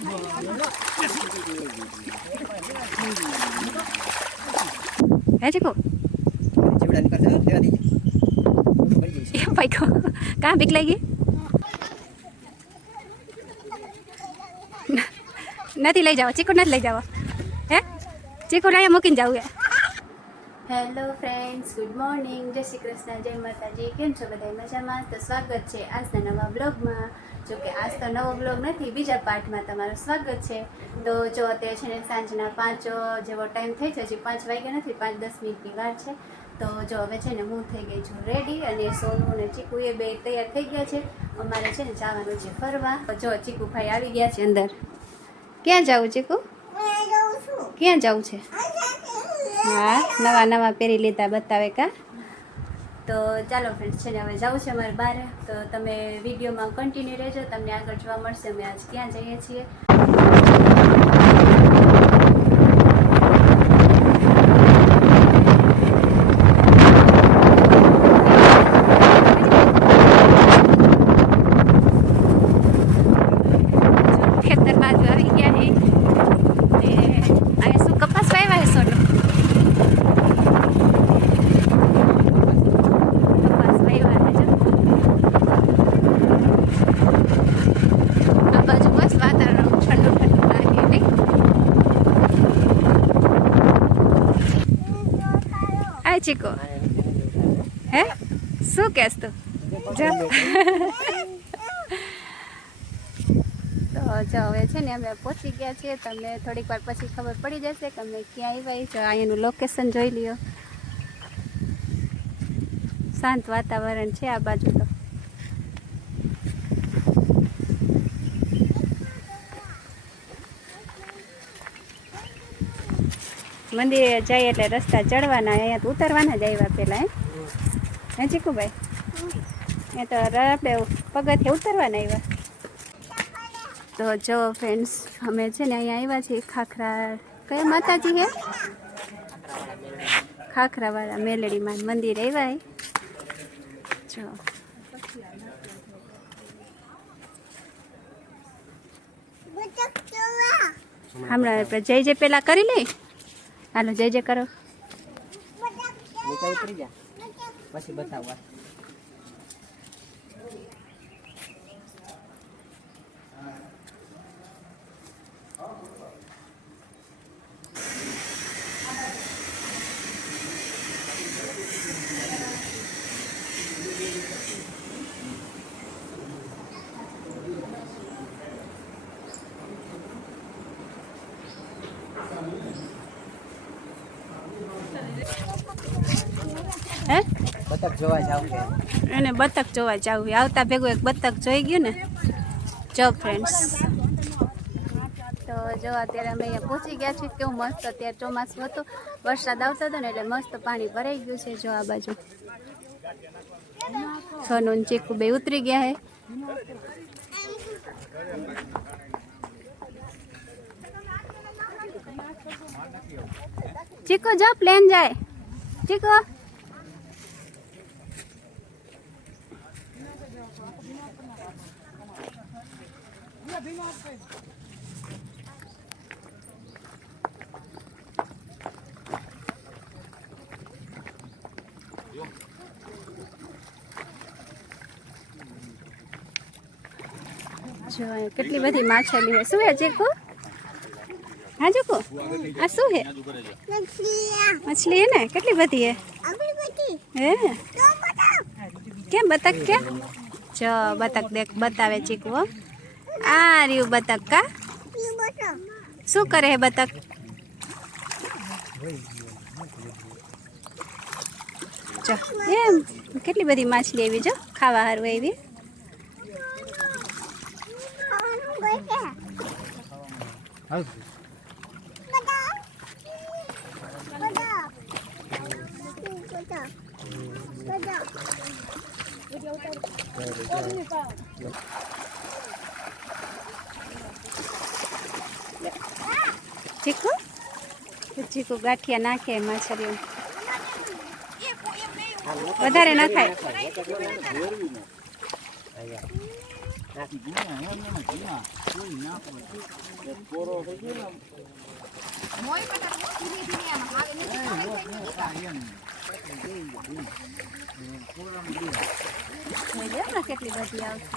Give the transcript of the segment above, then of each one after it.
હે ચીકુ ભાઈ કાં બીક લાગી નથી લઈ જાવ ચીકુ નથી લઈ જાવ હે ચીકુ અહીંયા મૂકીને જાવ હેલો ફ્રેન્ડ્સ ગુડ મોર્નિંગ જય શ્રી કૃષ્ણ જય માતાજી કેમ છો બધા મજામાં તો સ્વાગત છે આજના નવા બ્લોગમાં જો કે આજ તો નવો બ્લોગ નથી બીજા પાર્ટમાં તમારું સ્વાગત છે તો જો અત્યારે છે ને સાંજના 5 જેવો ટાઈમ થઈ છે હજી 5 વાગ્યા નથી 5-10 મિનિટની વાર છે તો જો હવે છે ને હું થઈ ગઈ છું રેડી અને સોનું અને ચીકુ એ બે તૈયાર થઈ ગયા છે અમારે છે ને જવાનું છે ફરવા જો ચીકુ ભાઈ આવી ગયા છે અંદર ક્યાં જવું ચીકુ ક્યાં જવું છે હા નવા નવા પહેરી લીધા બતાવે કા તો ચાલો ફ્રેન્ડ્સ છે ને હવે જવું છે અમારે બહાર તો તમે વિડીયોમાં કન્ટિન્યુ રહેજો તમને આગળ જોવા મળશે અમે આજ ક્યાં જઈએ છીએ ખેતર બાજુ આવી ગયા ને અહીંયા શું કપાસ વાવ્યા છે સોનું ચીકો હે શું કહેશ તું જો તો જો હવે છે ને અમે પહોંચી ગયા છીએ તમને થોડીક વાર પછી ખબર પડી જશે કે અમે ક્યાં આવ્યા જો અહીંયાનું લોકેશન જોઈ લ્યો શાંત વાતાવરણ છે આ બાજુ તો મંદિરે જાય એટલે રસ્તા ચડવાના અહીંયા તો ઉતરવાના જ આવ્યા પહેલાં હે ચીકુભાઈ એ તો આપણે પગથિયે ઉતરવાના આવ્યા તો જો ફ્રેન્ડ્સ અમે છે ને અહીંયા આવ્યા છીએ ખાખરા કયા માતાજી હે ખાખરાવાળા મેલડીમાં મંદિર આવ્યા જો હમણાં આપણે જય જય પેલા કરી લઈ હાલો જય જય કરો ઉતરી જા પછી બતાવવા હે બતક જોવા જાવ કે એને બતક જોવા જવું આવતા ભેગું એક બતક જોઈ ગયું ને જો ફ્રેન્ડ્સ તો જો અત્યારે અમે અહીંયા પહોંચી ગયા છીએ કેવું મસ્ત અત્યારે ચોમાસું હતું વરસાદ આવતો હતો ને એટલે મસ્ત પાણી ભરાઈ ગયું છે જો આ બાજુ સોનું ચીકુ બે ઉતરી ગયા હે ચીકુ જો પ્લેન જાય ચીકુ જો કેટલી બધી માછલી હે શું હે ચીકુ હા ચીકુ આ શું હે મછલી હે ને કેટલી બધી હે હે કેમ બતક કેમ જો બતક દેખ બતાવે ચીકુ આ રહ્યું બતક કા શું કરે હે બતક જો એમ કેટલી બધી માછલી આવી જો ખાવા હારું આવી ચીકુ ચીકુ ગાંઠિયા નાખે માછલીઓ વધારે ના ખાય કેટલી બધી આવશે.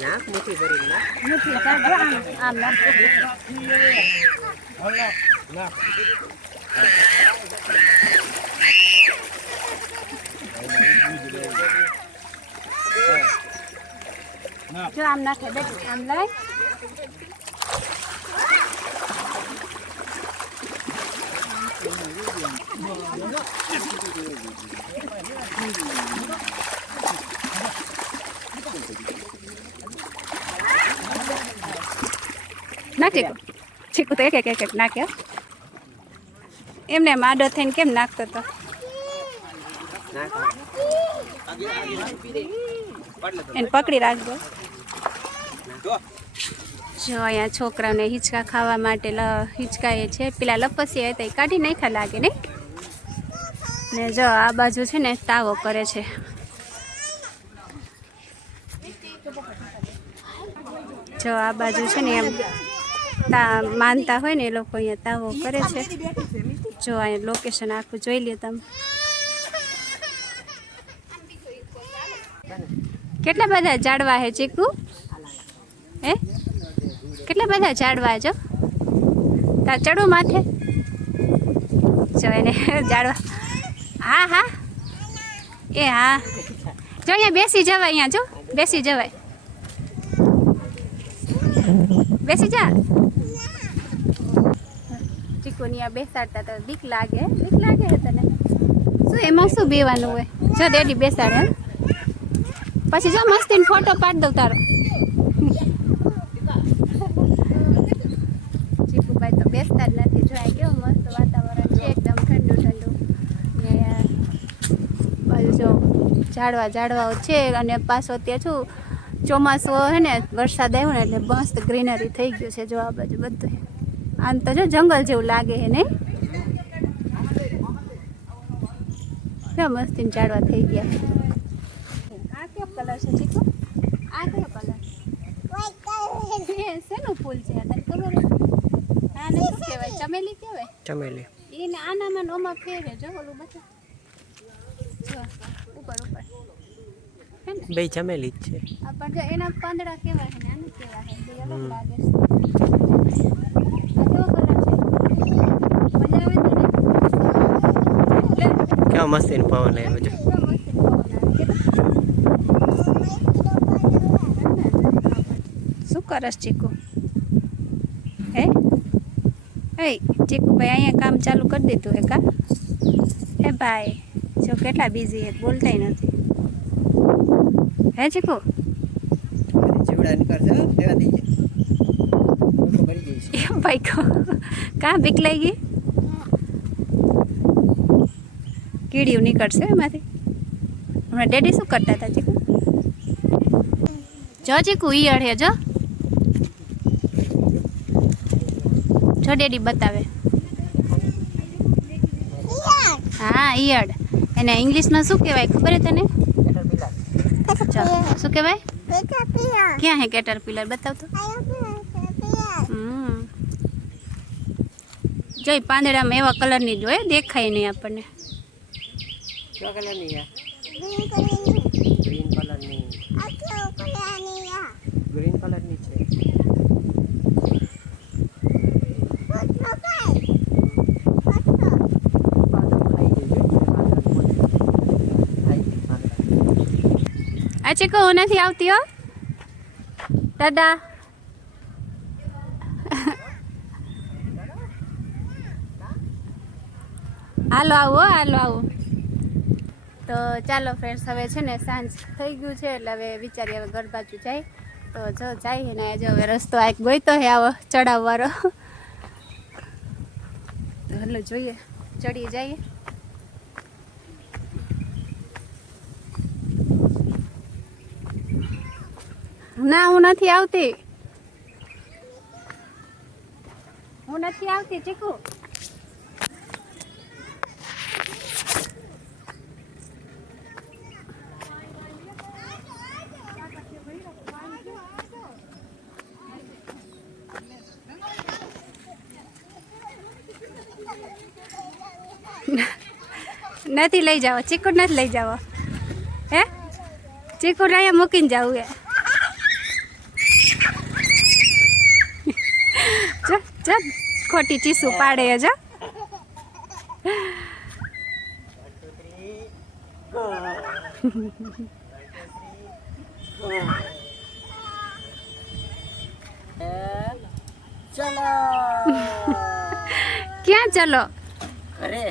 નાખ મુઠ્ઠી ભરી નાખ. મુઠ્ઠી કાઢો આમ નાખો. જો આમ નાખે બેટી આમ લઈ. નાખી ચીકુ તો એક નાખે એમને માડો થઈને કેમ નાખતો હતો. એને પકડી રાખજો. જો અહીંયા છોકરાઓને હિંચકા ખાવા માટે હિંચકા એ છે. પેલા લપસિયા હતા એ કાઢી નાખ્યા લાગે ને. ને જો આ બાજુ છે ને તાવો કરે છે. જો આ બાજુ છે ને એમ માનતા હોય ને એ લોકો અહીંયા તાવો કરે છે. જો અહીંયા લોકેશન આખું જોઈ લે તમે. કેટલા બધા ઝાડવા હે ચીકુ? હે કેટલા બધા ઝાડવા જો તાર ચડવું માથે. જો એને ઝાડવા. હા હા એ હા જો અહીંયા બેસી જવાય. અહીંયા જો બેસી જવાય. બેસી જા. ચીકુની આ બેસાડતા તો બીક લાગે. બીક લાગે તને શું? એમાં શું બેવાનું હોય? જો ડેડી બેસાડે પછી જો મસ્તીને ફોટો પાડી દઉં તારો. ચીકુભાઈ તો બેસતા જ નથી. જો આ કેવું મસ્ત વાતાવરણ છે એકદમ ઠંડુ ઠંડુ. ને બાજુ જો ઝાડવાઓ છે. અને પાછો ત્યાં શું ચોમાસું હે ને વરસાદ આવ્યો ને એટલે મસ્ત ગ્રીનરી થઈ ગયું છે. જો આ બાજુ બધું આમ તો જો જંગલ જેવું લાગે છે ને. મસ્તી ઝાડવા થઈ ગયા. આ કયો કલર છે ચીકુ? આ કયો કલર? શેનું ફૂલ છે તને ખબર? આને શું કહેવાય? ચમેલી કહેવાય. ચમેલી એને આનામાં નોમાં ફેરે જો ઓલું બધું. જો ઉપર બે ચમેલી જ છે. પણ જો એના પાંદડા કેવા છે ને આને કેવા છે બે અલગ લાગે છે. આ કેવો કલર છે? મજા આવે તને? કેવા મસ્ત એનું પવન આવ્યો છે. શું કરસ ચીકુ? હે ચીકુભાઈ અહીંયા કામ ચાલુ કરી દીધું હે કા? હે ભાઈ જો કેટલા બિઝી હે, બોલતાય નથી. હે ચીકુ જીવડા નીકળશે દેવા દઈએ. ફોટો કરી જઈશ. એ ભાઈ કાં બીક લાગી? કીડીયું નીકળશે એમાંથી. હમણાં ડેડી શું કરતા હતા ચીકુ? જો ચીકુ ઈયળ હે જો. જો ડેડી બતાવે. હા ઈયળ. એને ઇંગ્લિશમાં શું કહેવાય ખબર હે તને? શું કહેવાય? ક્યાં હે કેટરપિલર? બતાવ તો. જોઈ પાંદડામાં એવા કલરની જ હોય, દેખાય નહીં આપણને. કેવા કલરની છે? ગ્રીન કલરની. ગ્રીન કલરની છે. આ ચીકુ હું નથી આવતી હો. દાદા હાલો આવો, હાલો આવો. તો ચાલો ફ્રેન્ડ્સ, હવે છે ને સાંજ થઈ ગયું છે એટલે હવે વિચારીએ હવે ઘર બાજુ જાય. તો જો જાય ને જો હવે રસ્તો આ ગોઈતો હે આવો ચડાવવાળો. તો હલો જોઈએ, ચડી જઈએ. ના હું નથી આવતી, હું નથી આવતી ચીકુ. નથી લઈ જાવ, ચીકુ નથી લઈ જાવ. હે ચીકુ અહીંયા મૂકીને જવું એ. જો જો ખોટી ચીસું પાડે જો. ચલો ક્યાં ચલો? અરે